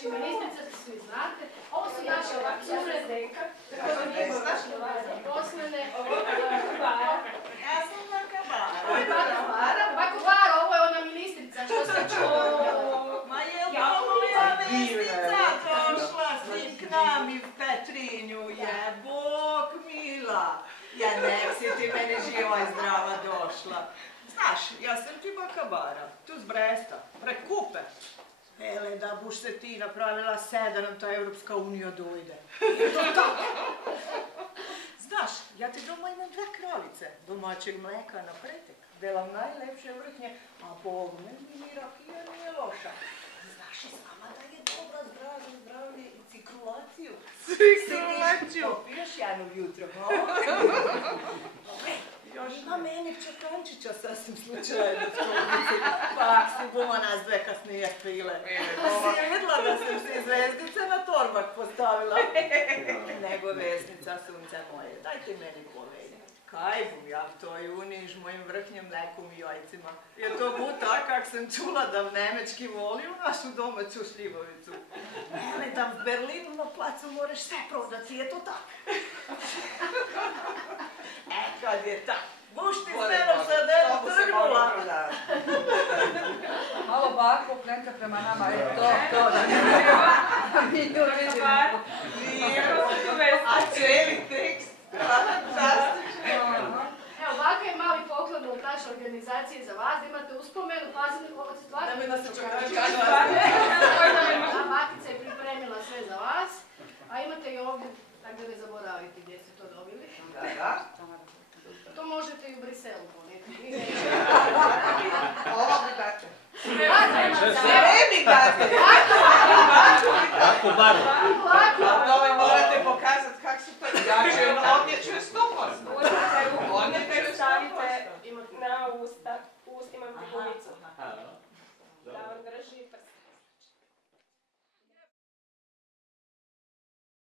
Znači, ministrica svi znate, ovo su naše cure, zaposlene. Ja sam Bakabara. Ovo je Bakabara, ovo je ona ministrica, što se čuo. Ma je li moja vesnica došla s njim k nam i v Petrinju? Je Bog mila. Ja nek si ti meni živa i zdrava došla. Znaš, ja sam ti Bakabara, tu z Bresta, prek Kupe. Hele, da buš se ti napravila sve da nam ta Evropska unija dojde. Je to tako? Znaš, ja ti doma imam 2 kravice, domaćeg mleka na pretek. Delam najlepše vrhnje, a Bog mi rakija nije loša. Znaš i sama da je dobra zdravlje i cikrulaciju. Cikrulaciju? Popiješ jedno jutro, ima meni čakančića sasvim slučajno s komici. Pak si buma nas 2 kasnije pile. Si vidla da sam si zvezdice na torbak postavila? Nego vesnica, sunce moje, dajte meni povedje. Kaj bom ja v toj uniji s mojim vrhnjem mlekom i jajcima? Je to bu tak, kak sam čula da v Nemečki volijo našu domaću šljivovicu. Hele, da v Berlinu na placu moraš sve prodati, je to tak? Kad je tak, buš ti smenom sa denom trgnula. Malo bako okrenka prema nama, je to da ne treba. Mi nju vidimo. A cijeli tekst, fantastično. Evo, ovako je mali poklon od naše organizacije za vas, da imate uspomenu, pazite ovo se stvarno. Da mi nas A Matica je pripremila sve za vas, a imate i ovdje, tako da ne zaboravite gdje ste to dobili. Da. To možete i u Briselu poneti. Ovo mi date. Sve mi date. Kako baru? Ovo morate pokazati kak su to. Ja ću odnjeću 100%. Uzmite ruku, stavite na usta.